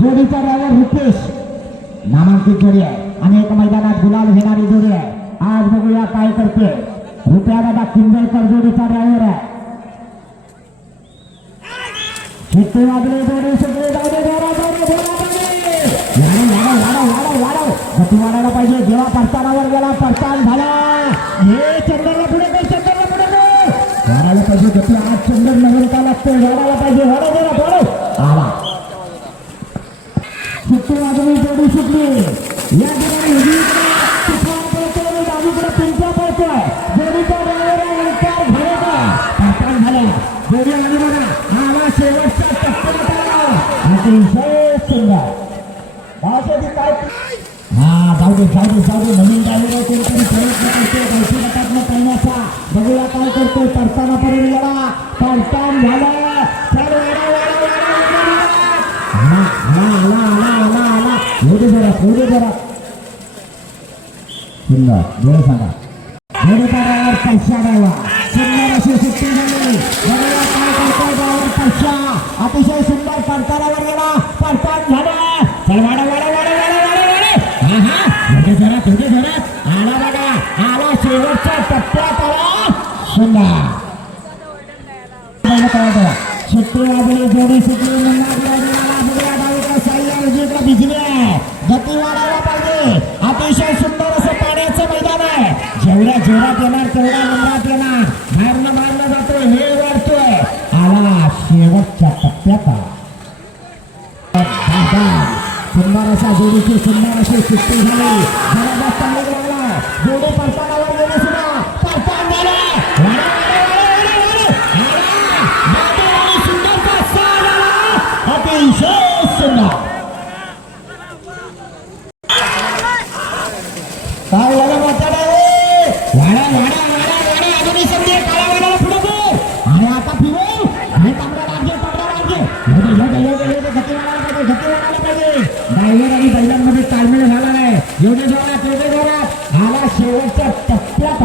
जोडीचा ड्रायव्हर रुपेश नामांकित जोडी आहे आणि एक मैदानात गुलाल घेणारी जोडी आहे. आज बघूया काय करते. रुपया दादा किंजळकर जोडीचा ड्रायव्हर आहे. शिट्टी वाजले जोडी सगळे गती वाढायला पाहिजे. जेव्हा परतानावर गेला परतान झाला हे चंद्रला पुढे काही चंद्रला पुढे वाढायला पाहिजे. गती आज चंद्र नगर का लागतो वाढायला पाहिजे. आला शिट्टी वाजली जोडी सुटली. या ठिकाणी डावीकडे पिंपळा पडतोय. जोडीचा ड्रायव्हर परतान झाला जोडी आली बघा. आला शेवटच्या टप्प्यात अतिशय सुंदर काय जाऊ दे नवीन ड्रायव्हर कोणतरी प्रयत्न करतो पैसे गटातनं पळण्याचा. बघूया काय करतो. परताना पर्यंत गेला परतान झाला. थोडे जरा सुंदर डोळे सांगा. थोडेचा ड्रायव्हर पैसा ड्रायव्हर सुंदर अशी सुट्टी झाली. बघूया काय करतो ड्रायव्हर पैसा. अतिशय सुंदर परतानावर गेला परतान झाला. थोडे घरात आला बघा. आला शेवटच्या टप्प्यात आला सुंदर. सुट्टी वाजली जोडी सुटली. भिजली आहे. गती वाढायला पाहिजे. अतिशय सुंदर असं पाण्याचं मैदान आहे. जेवढ्या जोरात येणार तेवढ्या नंबरात येणार. मारणं जातोय हे वाढतोय. आला शेवटच्या टप्प्यात सुंदर अशा जोडीची सुंदर अशी सुट्टी झाली. जबरदस्त जोडी परतानावर गेली सुद्धा परतान झाला. अतिशय सुंदर काय वाडा अजूनही समजे काळा वाड्याला पुढे तू आणि आता फिरू आणि तांबडा लागते गती वाढायला पाहिजे. ड्रायव्हर आणि बैलांमध्ये ताळमेळ झाला नाही. एवढे जोरात आला शेवटच्या टप्प्यात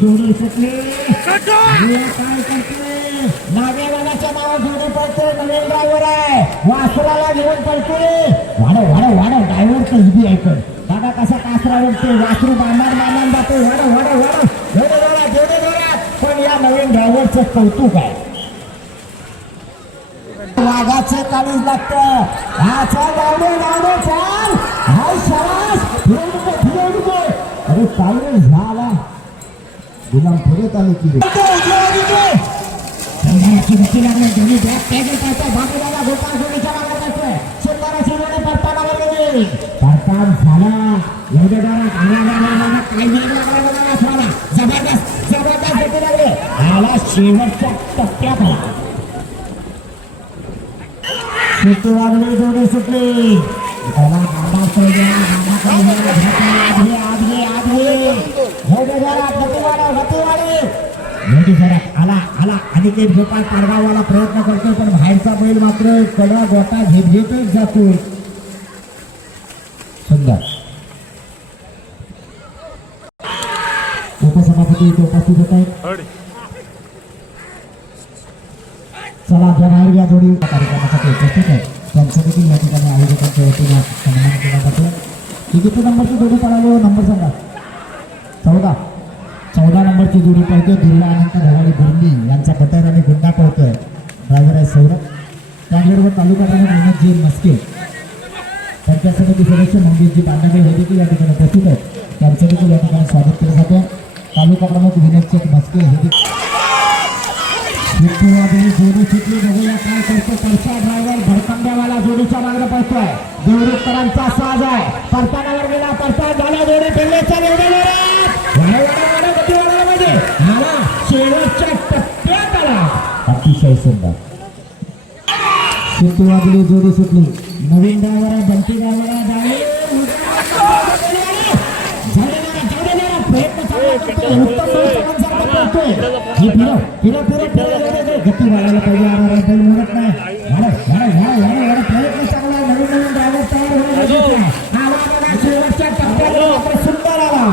जोडी सुटली. काय करते नागेवाल्याच्या नावावर जोडी पडते. नवीन ड्रायव्हर आहे. वासराला घेऊन पडते. वाढव ड्रायव्हरचं हिबी ऐकून दादा कसा कासरा उडते. वासरू बांधान जाते. एवढे जोरात पण या नवीन ड्रायव्हरचं कौतुक आहे. वाघाचे काळीज लागतं. चाल हाय शाबास. फिरवू अरे काय झाला गुलाम फिरत आले की गती लागली. दोन्ही बाजूला गोपाळ जोडीच्या मागे जातोय. सुंदर अशी जोडी परतानावर गेली. परतान झाला. एवढे काय जबरदस्त गती लागली. आला शेवटच्या टप्प्यात आला. सुट्टी वाजली जोडी सुटली. आला अनिकेत गोपाळ पाडगाववाला प्रयत्न करतो पण बाहेरचा बैल मात्र कडा गोटा घेतच जातो. सुंदर उपसभापती उपस्थित होत आहेत. चला बाहेर या जोडी कार्यक्रमासाठी उपस्थित आहे. त्यांचं देखील या ठिकाणी आयोजकांच्या वतीने सन्मान केला जातो. किती नंबरची जोडी पळाली नंबर सांगा. 14 नंबरची जोडी पळते. दुर्गा अनंत भवानी गुंडी यांचा बटर आणि गुंडा पळतोय. ड्रायव्हर आहे सौरभ. त्याचबरोबर तालुका प्रमुख विनोदजी मस्के पंचायत समिती सदस्य मंदिरजी पांडवे हे देखील या ठिकाणी उपस्थित आहेत. त्यांचं देखील या ठिकाणी स्वागत केलं जातं. तालुका प्रमुख विनोदजी मस्के हे देखील जोडी सुटली. बघूया काय करतो. परसा ड्रायव्हर भडकंब्यावाला जोडीच्या मागणं पळतोय. देवरुखकरांचा साज आहे. परतानावर गेला परतान झाला. जोडी फिरल्याच्या गती वाढायला पाहिजे. आला शेवटच्या टप्प्यात आला. अतिशय सुंदर सुट्टी वाजली जोडी सुटली. नवीन ड्रायव्हर आहे. बंटी ड्रायव्हर गती वाढायला पाहिजे. म्हणत नाही प्रयत्न चांगला. नवीन ड्रायव्हर तयार होण्याचा शेवटच्या टप्प्यात सुंदर आला.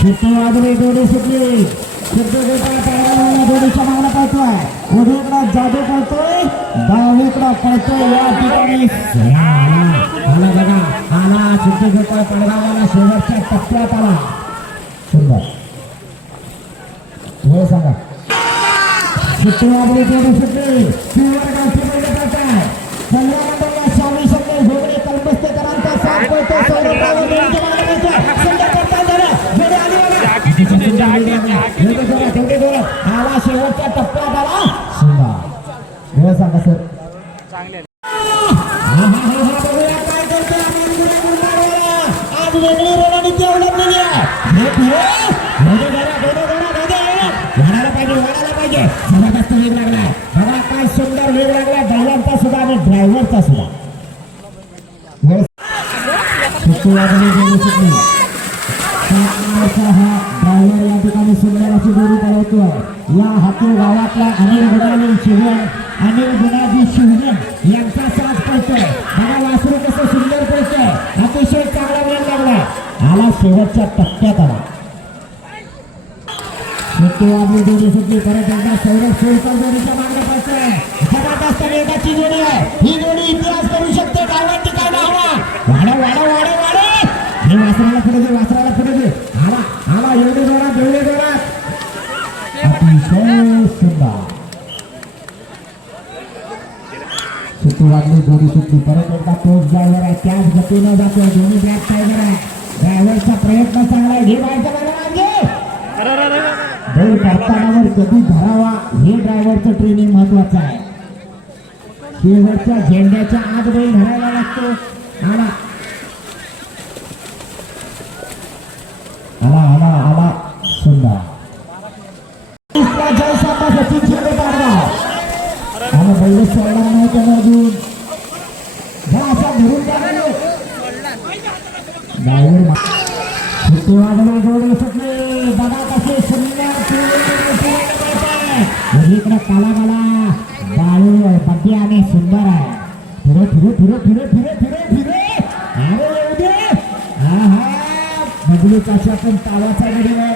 सुट्टी वाजली जोडी सुटली. जोडीच्या मागणं पळतोय, उजवीकडं जादू पळतोय, डावीकडं पळतोय. या ठिकाणी आला बघा, आला सुट्टी गोपाळ पडगावाला शेवटच्या टप्प्यात आला. सुंदर हे सांगा सुट्टी वाजली, जोडी सुटली. पिवर गावची बैल पळताय. 15 नंबरला स्वामी शंकर घोगडे कलबस्तेकरांचा साथ पळतोय. सौरभ रावळ जोडीच्या मागणं पळतोय. सुंदर करताय झालं, जोडी आली बघा. आला शेवटच्या टप्प्यात आला. सुंदर हे सांगा सर काय करतोय. आज वेगळी रणनीती अवलंबलेली आहे. वाढायला पाहिजे जबरदस्त वेग लागलाय बघा, काय सुंदर वेग लागला बैलांचा सुद्धा आणि ड्रायव्हरचा सुद्धा. हा ड्रायव्हर या ठिकाणी सुंदर अशी जोडी पळवतोय. या हाती गावातला अनिल गुणाजी शिवजन यांचा साथ पळतोय. बघा वासरू कसं सुंदर पळतोय, अतिशय चांगला वेग लागलाय. आला शेवटच्या टप्प्यात आला. जोडी सुटली. परत एकदा सौरभ सोळकर जोडीच्या मागणं पळतोय. जबरदस्त वेगाची जोडी आहे ही. जोडी इतिहास करू शकते. ड्रायव्हर टिकायला हवा. वाडा हे वासराला पुढे दे, वासराला पुढे दे. आला एवढे जोरात अतिशय सुंदर सुट्टी वाजली, जोडी सुटली. परत एकदा तोच ड्रायव्हर आहे, त्याच गतीनं जातोय. दोन्ही बॅक टायगर आहे. ड्रायव्हरचा प्रयत्न चांगला आहे. हे बायचा बैल करतानावर कधी धरावा हे ड्रायव्हरचं ट्रेनिंग महत्वाचं आहे. शेवटच्या झेंड्याच्या आत बैल धरायला लागतो. आला सुंदर जयसापा सचिन शिंदे पाडगाव आणि बैल सोडला नाही त्यानं अजून असा धरून टाकले. ड्रायव्हर सुट्टी वाजवली, जोडी सुटली. बघा कसे सुंदर इकडे काला बाळू बड्डी आणि सुंदर आहे. फिरे अरे येऊ दे. हा बदलू चाचा पण तावाचा गडी आहे.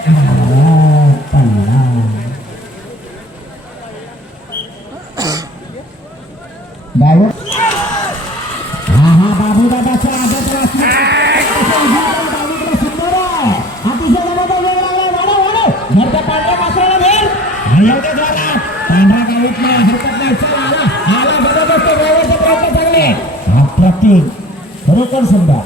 ड्रायव्हर बाबू दादाचा आदत सुंदर आहे. अतिशय घरच्या पांढऱ्या पासवाला भेट पांढरा गावीत नाही, हरकत नाही. चल आला जबरदस्त ड्रायव्हरचा प्रयत्न चांगले. हा प्रतिक खरोखर सुंदर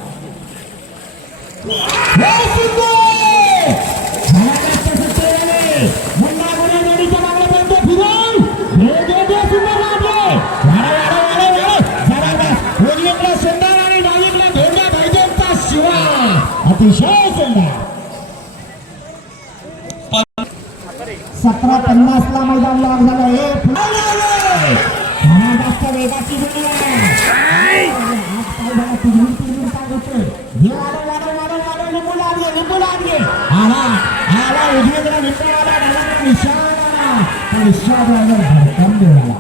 अतिशय सुंदर. 17:50 ला मैदान लॉक झालं. जास्त वेगाची जोडी आहे. लिंबू लागले. आला उजवीकडे निंबावाला डावीकडे निशाण भरकम देवाला.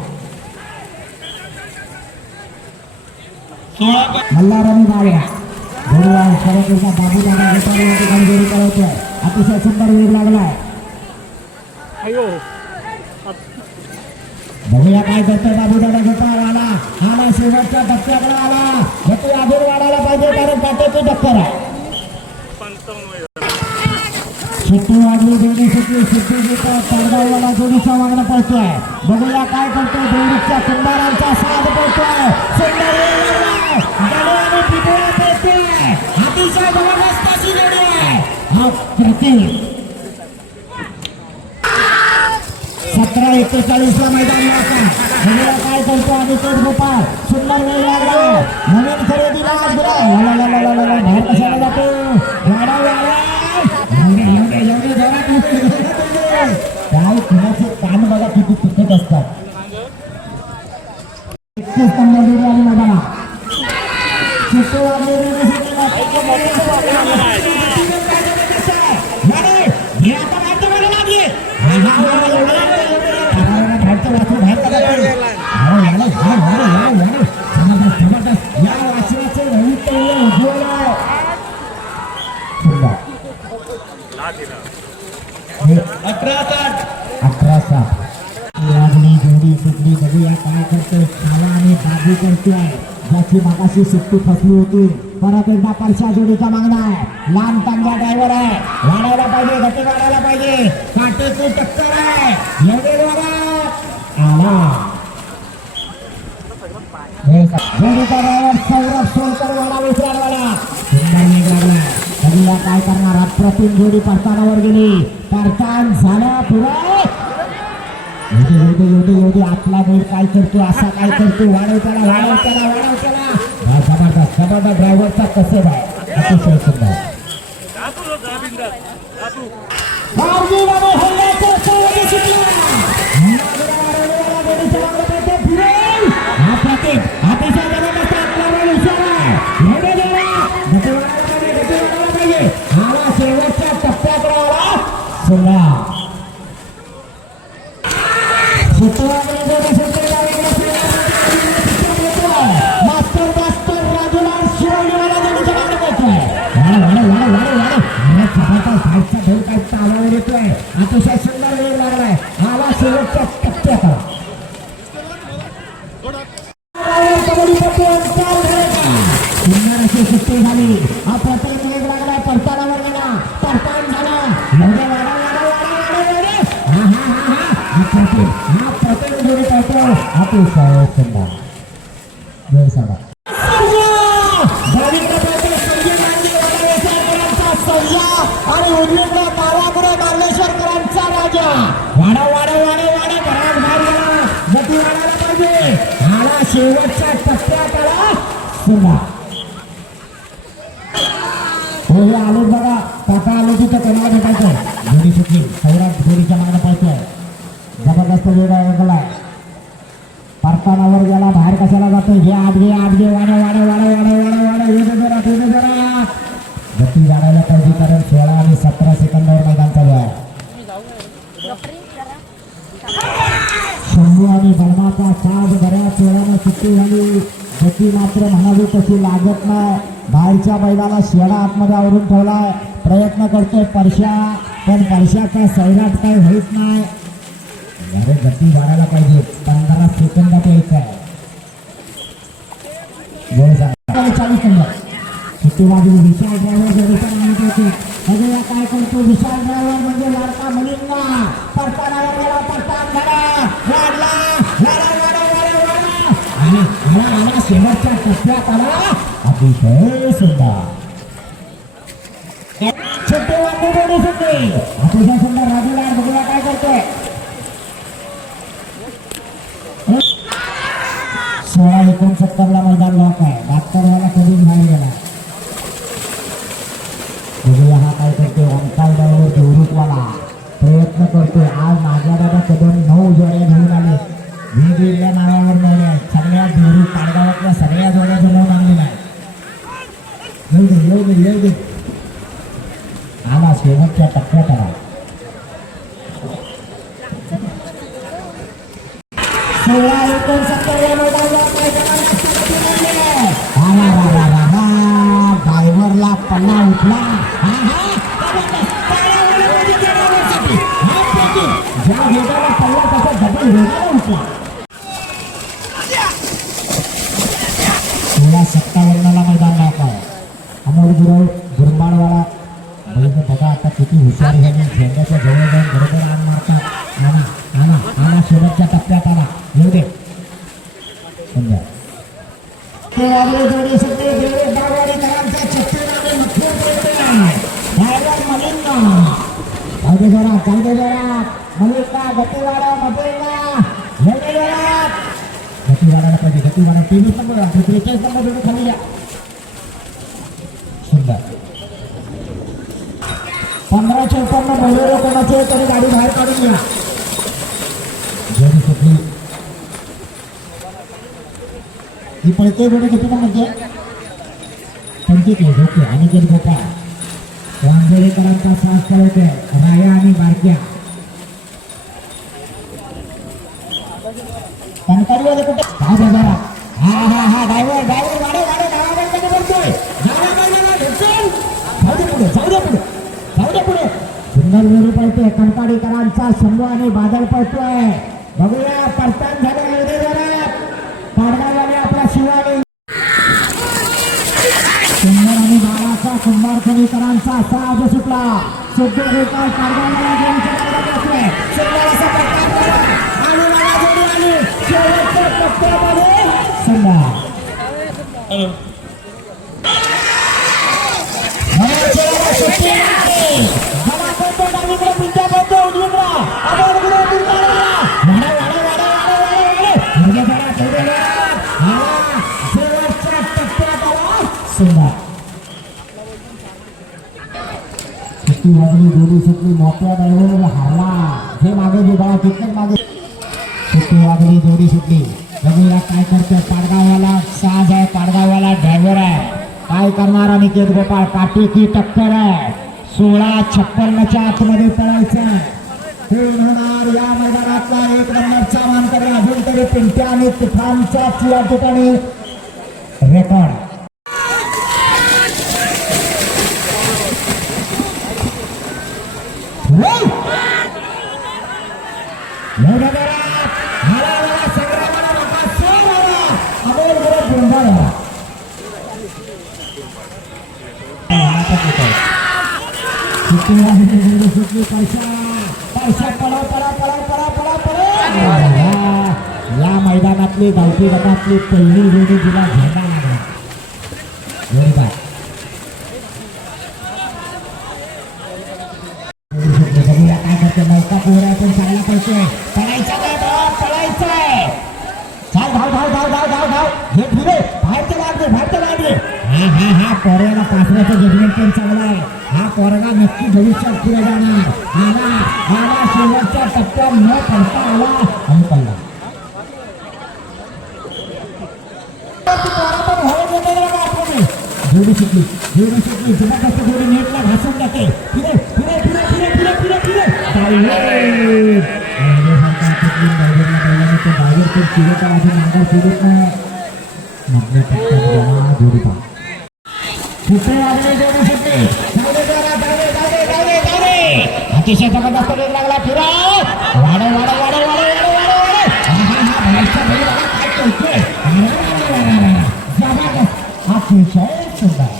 मल्हाराणी बावळा जोडी बाबू दादा गोपाळ या ठिकाणी जोडी पळवतोय. अतिशय सुंदर वेग लागलाय. बघूया काय करतोय बाबू दादा गोपाळ. आला शेवटच्या टप्प्याकडे आला. गती अजून वाढायला पाहिजे कारण काटेची टक्कर आहे. सुट्टी वाजली, जोडी सुट्टी पडगाववाला जोडीच्या मागणं पळतोय. बघूया काय करतोय. जोडीच्या सुंदरांचा साथ पळतोय. सुंदर अतिशय जबरदस्त अशी जोडी आहे. हा प्रति 17:41 ला मैदान बघूया काय करतो अनिकेत गोपाळ. सुंदर वेळ लागला. नवीन खरेदीला बाहेर कशाला जातो. एवढे जोरात काय कुणाचे कान बघा किती तिखट असतात. 31 नंबर जोडी आली मैदाना. जबरदस्त या वाचनाचं भवितव्य उज्ज्वल आहे. 11-7 लागली जोडी सुटली. बघूया काय करतोय. खावा आणि बाजू करतोय. ज्याची मागाशी सुट्टी फसली होती. परत एकदा परशा जोडीचा मागणा आहे. लांब टांग्या ड्रायव्हर आहे. वाढायला पाहिजे, गती वाढायला पाहिजे. काटेची टक्कर आहे. एवढे आला जोडीचा ड्रायव्हर सौरभ सोलकर वाडा विसरायला काय करणार. अप्रतिम जोडी परतानावर गेली. परतान झाला पुरा. एवढी आतला मूड काय करतो, असा काय करतो. वाढव त्याला. जबरदस्त ड्रायव्हरचा कसे आहे. अतिशय सुंदर. शेवटच्या टप्प्याकडे आला सुंदर. अतिशय सुंदर वेळ लागलाय. आला शेवटच्या टप्प्यात. सुंदर अशी सुट्टी झाली. अप्रतिम वेग लागलाय. परतानावर गेला. परतान झाला. प्रत्येक जोडी पाहतो. अतिशय सुंदर वेळ सांगा. आणि उजवीकडे काळापुरे मार्लेश्वरकरांचा राजा. वाढव घरात बाहेर गेला. गती वाढायला पाहिजे. आला शेवटच्या टप्प्यात आला सुंदर. हो हे आले बघा. काका आले तिथं कोणाला भेटायचं. जोडी सुटली. सौरभ जोडीच्या मागणं पाहतोय. जबरदस्त वेगळा वेगळाय. परतानावर गेला. बाहेर कशाला जातोय. घे आत घे जरा गती वाढायला पाहिजे. कारण 16 आणि 17 सेकंदावर मैदान चालू आहे. शंभू आणि बर्माचा साज बऱ्याच वेळानं सुट्टी झाली. गती मात्र म्हणावी तशी लागत नाही. बाहेरच्या बैलाला शेडा आतमध्ये आवरून ठेवलाय. प्रयत्न करतोय परशा. पण परशाचा सैराट काही होत नाही. अरे गती वाढायला पाहिजे. 15 सेकंदात यायचं आहे. 40 नंबर सुट्टी बाजू. विशाल ड्रायव्हर बघूया काय करतो. विशाल ड्रायव्हर म्हणजे लाडका मुलींना. परतानावर गेला. परतान झाला. वाढला शेवटच्या टप्प्यात आला. अतिशय सुंदर. सुट्टी वाजली जोडी सुट्टी. अतिशय सुंदर. राजूला बघूया काय करतोय. 16-69 मैदान लॉक आहे. 72 कधीच बाहेर गेला. बघूया हा काय करतोय. अंकाल ड्रायव्हर देवरुखवाला प्रयत्न करतोय. आज माझ्या दादा कदम 9 जोड्या घेऊन आले. वेगवेगळ्या नावावर मिळाल्या. सगळ्या देवरुख पाडगावातल्या सगळ्या जोड्या जमवून आणलेल्या आहे. येऊ दे आला शेवटच्या टप्प्यात आला. 16-69 ड्रायव्हरला पल्ला उठला. ज्या वेगाला पल्ला तसा डबल वेगाला उठला. 16-57 मैदान नाव आहे. अमोल गुरबाडवाला बैल बघा आता किती हुशार झाली. झेंड्याच्या जवळ जाऊन बरोबर आण मारतात. आला शेवटच्या टप्प्यात आला. येऊ दे जोडी सुट्टी. बागवाडीकरांचा छत्तीसगड जरा मलिका गती वाढा. गती वाढायला पाहिजे. गती वाढा. 23 नंबर 43 नंबर जोडी खाली या. सुंदर. 15-54 बोलेरो कोणाचे तरी गाडी बाहेर काढून घ्या. जोडी सुटली. ही पळते जोडी किती म्हणजे 25 ओके. अनिकेत गोपाळ वांजळेकरांचा सास पळवतोय. राया आणि बारक्या कणकाडीवाले कुठे जरा. हा ड्रायव्हर वाढे गावाकडे बोलतोय. जाऊ दे पुढे. सुंदर जोडी पळतोय. खडपाडीकरांचा संघ आणि बादल पळतोय. बघूया परतान झाले एवढे जरा पाडगाववाले आपला शिवानी सुंदर आणि बाळाचा कुंभारखनीकरांचा साज सुटला. सुद्धा रेखा पाडगाववाला जोडीच्या मार्गात बसलाय. सुंदर असा प्रकार केला आणि मला जोडी आली शेवटच्या टप्प्यामध्ये सुंदर जोडी सुटली मोठ्या ड्रायव्हर हारला. जे मागे जे बघा तिथेच मागे सुट्टी वागली जोडी सुटली. बघूया काय करतोय पाडगाववाला. साज आहे पाडगाववाला ड्रायव्हर आहे. काय करणार अनिकेत गोपाळ. काठी की टक्कर आहे. 16-56च्या आतमध्ये पळायचं होणार. या मैदानातला एक नंबरचा मानकरी अजून तरी पिंट्या आणि तुफानच्याच या ठिकाणी रेकॉर्ड. या मैदानातली गावठी गटातली पहिली जोडी जिला झेंडा लागला. बघूया काय करते. नौका पोहरा पण चांगला पळतोय. पळायचंय. चाल धाव धाव धाव धाव धाव धाव हे फिरे बाहेरच्या लागले. हा पोऱ्याला पासऱ्याचं जजमेंट पण चांगला आहे. हा पोरगा नक्की भविष्यात पुढे जाणार. आला शेवटच्या टप्प्यात न पडता आला आणि पडला. जोडी सुटली जबरदस्त जोडी नेटला घासून जाते. फिरे डायव्हर पण चिरत आहे. नांगर फिरत नाही. मधले टप्प्यात जोडी पा कुठे आले. जोडी सुटली. अतिशय जबरदस्त वेग लागला. फिरा वाडे अतिशय सुंदर.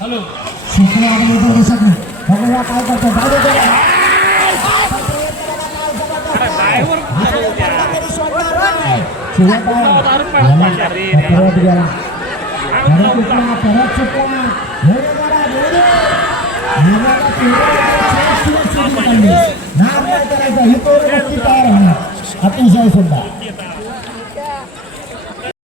हॅलो जोडी सुटली. बघूया काय करतो. अतिशय सुंदर.